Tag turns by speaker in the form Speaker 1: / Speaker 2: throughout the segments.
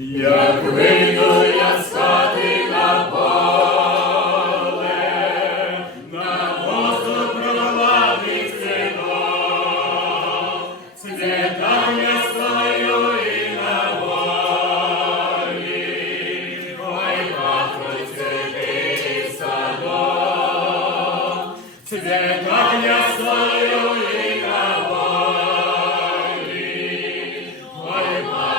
Speaker 1: як вийду я з хати на поле, на мосту провадних синок, це там я стою і на волі, ой, пахнуть ти садок, це я стою і на волі, ой, пахнуть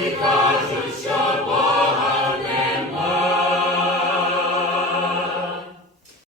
Speaker 1: Happy.